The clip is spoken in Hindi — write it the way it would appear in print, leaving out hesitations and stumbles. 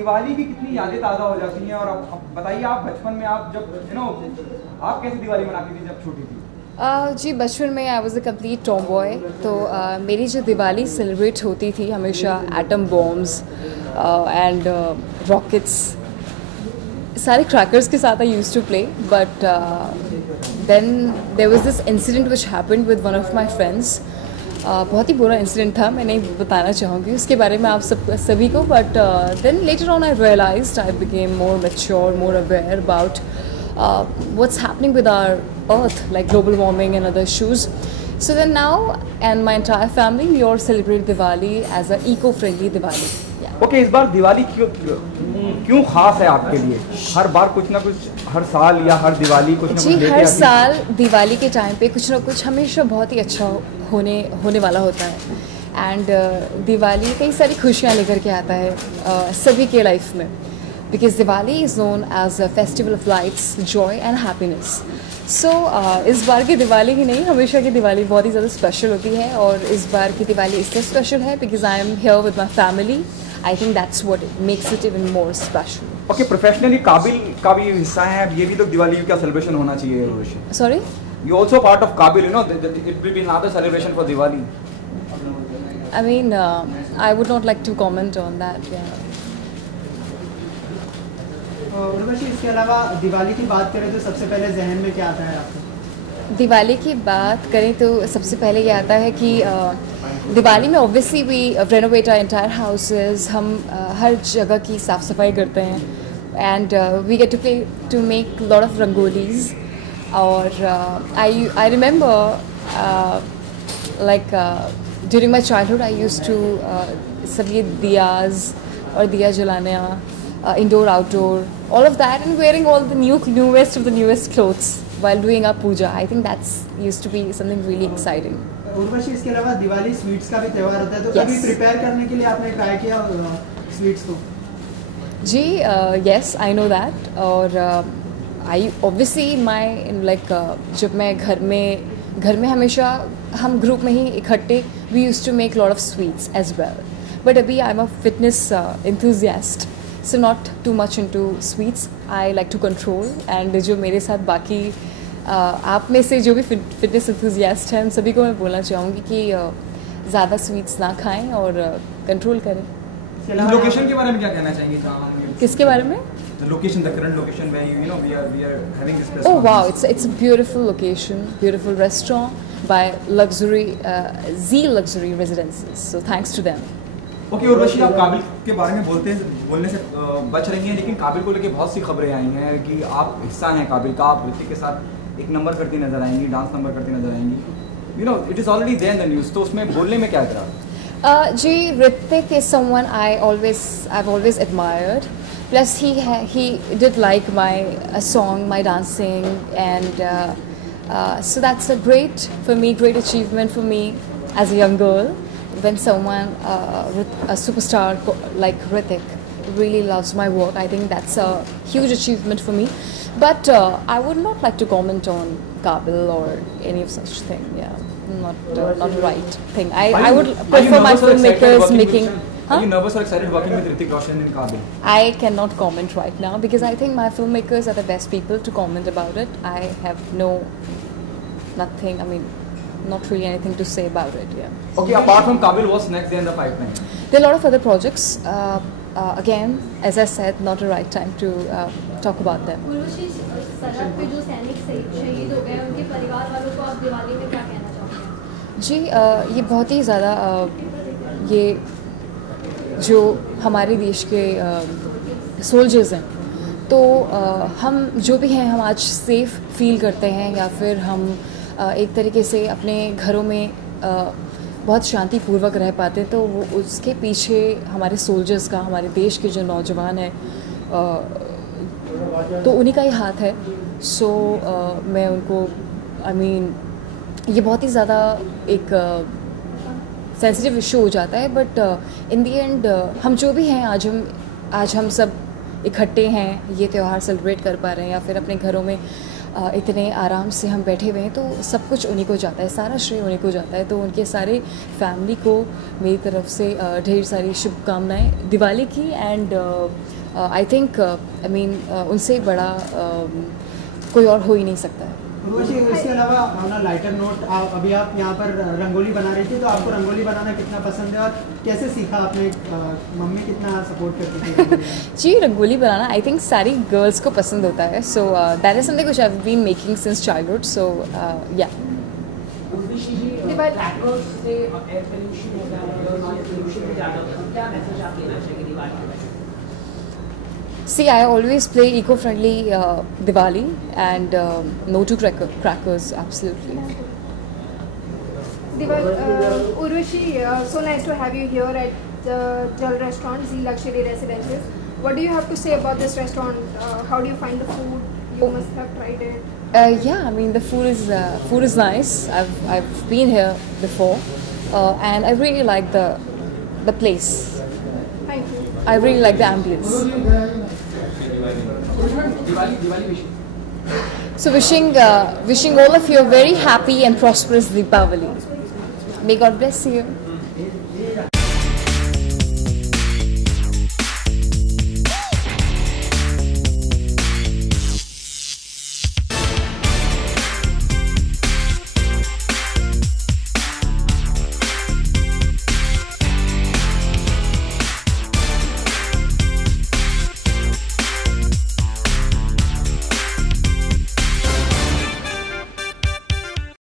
दिवाली की कितनी यादें ताज़ा हो जाती हैं। और अब बताइए, आप बचपन में आप जब आप कैसे दिवाली मनाती थी जब छोटी थी? जी बचपन में I was a complete tomboy. तो मेरी जो दिवाली सेलिब्रेट होती थी हमेशा एटम बॉम्ब्स एंड रॉकेट्स, सारे क्रैकर्स के साथ I used to play. But then there was this incident which happened with one of my friends. बहुत ही बुरा इंसिडेंट था, मैं नहीं बताना चाहूँगी उसके बारे में आप सभी को। But then later on I realised, I became more mature, more aware about what's happening with our earth, like global warming and other issues. So then now, and my entire family, we all celebrate Diwali as an eco-friendly Diwali. Yeah. Okay, इस बार दिवाली क्यों खास है आपके लिए? हर बार कुछ ना कुछ, हर साल या हर दिवाली कुछ ना कुछ लेके हर साल दिवाली के टाइम पे कुछ ना कुछ हमेशा बहुत ही अच्छा होने वाला होता है। एंड दिवाली कई सारी खुशियाँ लेकर के आता है सभी के लाइफ में। Because Diwali is known as a festival of lights, joy and happiness. So इस बार की दिवाली ही नहीं, हमेशा की दिवाली बहुत ही ज़्यादा स्पेशल होती है। और इस बार की दिवाली इसलिए स्पेशल है because I am here with my family. I think that's what makes it even more special. Okay, professionally काबिल का भी हिस्सा है, ये भी तो दिवाली का सेलिब्रेशन होना चाहिए। Sorry? You also part of Kabil, you know, it will be another celebration for Diwali. I mean, I would not like to comment on that. Yeah. Urvashi, इसके अलावा दिवाली की बात करें तो सबसे पहले जहन में क्या आता है आपको? दिवाली की बात करें तो सबसे पहले ये आता है कि दिवाली में obviously we renovate our entire houses. हम हर जगह की साफ़ सफाई करते हैं and we get to make lot of rangolis. और I remember like during my childhood I used to सब ये दियाज और दिया जलाना, indoor, outdoor, all of that, and wearing all the newest of the newest clothes while doing our puja. I think that's used to be something really exciting. Urvashi, इसके अलावा दिवाली स्वीट्स का भी त्यौहार होता है, तो कभी प्रिपेयर करने के लिए आपने ट्राई किया स्वीट्स को? जी yes, I know that. और I obviously my like जब मैं घर में हमेशा हम ग्रुप में ही इकट्ठे we used to make lot of sweets as well. But अभी I'm a fitness enthusiast. So not too much into sweets. I like to control. And जो मेरे साथ बाकी आप में से जो भी फिटनेस एंथुजियास्ट हैं, उन सभी को मैं बोलना चाहूँगी कि ज़्यादा स्वीट्स ना खाएं और कंट्रोल करें। लोकेशन के बारे में क्या कहना चाहेंगे? किसके बारे में? The location, the current location where you know we are having this press Oh wow, conference. it's a beautiful location, beautiful restaurant by luxury Z Luxury Residences. So thanks to them. Okay, Urvashi, आप काबिल के बारे में बोलने से बच रही हैं, लेकिन काबिल को लेके बहुत सी खबरें आई हैं कि आप हिस्सा हैं काबिल का, आप ऋतिक के साथ एक नंबर करती नजर आएंगी, डांस नंबर करती नजर आएंगी। You know it is already there in the news, तो उसमें बोलने में क्या करा? जी, Hrithik is someone I've always admired. Plus he did like my song, my dancing, and so that's a great achievement for me as a young girl. When someone, a superstar like Hrithik, really loves my work, I think that's a huge achievement for me. But I would not like to comment on Kabil or any of such thing. Yeah, not the right thing. I would prefer my filmmakers making. Are you nervous or excited working with Hrithik Roshan in Kabil? I cannot comment right now because I think my filmmakers are the best people to comment about it. I have nothing. I mean, not really anything to say about it. Yeah. Okay, apart from Kabil, what's next in the pipeline? There are a lot of other projects. Again, as I said, not the right time to talk about them. Urvashi, सरहद पे जो सैनिक शहीद हो गए, उनके परिवार वालों को आप दिवाली में क्या कहना चाहोगे? जी ये बहुत ही ज़्यादा ये जो हमारे देश के सोल्जर्स हैं, तो हम जो भी हैं, हम आज सेफ फील करते हैं या फिर हम एक तरीके से अपने घरों में बहुत शांतिपूर्वक रह पाते, तो वो उसके पीछे हमारे सोल्जर्स का, हमारे देश के जो नौजवान हैं, तो उन्हीं का ही हाथ है। सो मैं उनको ये बहुत ही ज़्यादा एक सेंसिटिव इशू हो जाता है, बट इन दी एंड हम जो भी हैं, आज हम सब इकट्ठे हैं, ये त्यौहार सेलिब्रेट कर पा रहे हैं या फिर अपने घरों में इतने आराम से हम बैठे हुए हैं, तो सब कुछ उन्हीं को जाता है, सारा श्रेय उन्हीं को जाता है। तो उनके सारे फैमिली को मेरी तरफ से ढेर सारी शुभकामनाएं दिवाली की। एंड आई थिंक उनसे बड़ा कोई और हो ही नहीं सकता है। इसके अलावा अपना लाइटर नोट, अभी आप यहाँ पर रंगोली बना रही थी, तो आपको रंगोली बनाना कितना पसंद है और कैसे सीखा आपने? मम्मी कितना सपोर्ट करती थी? जी, रंगोली बनाना आई थिंक सारी गर्ल्स को पसंद होता है। So that is something which I have been making since childhood. So yeah See, I always play eco-friendly Diwali and no to crackers, absolutely. Urvashi, so nice to have you here at the Jal Restaurant, Z Luxury Residences. What do you have to say about this restaurant? How do you find the food? You must have tried it. Yeah, I mean the food is nice. I've been here before, and I really like the place. Thank you. I really like the ambience. So wishing all of you a very happy and prosperous Deepavali. May God bless you.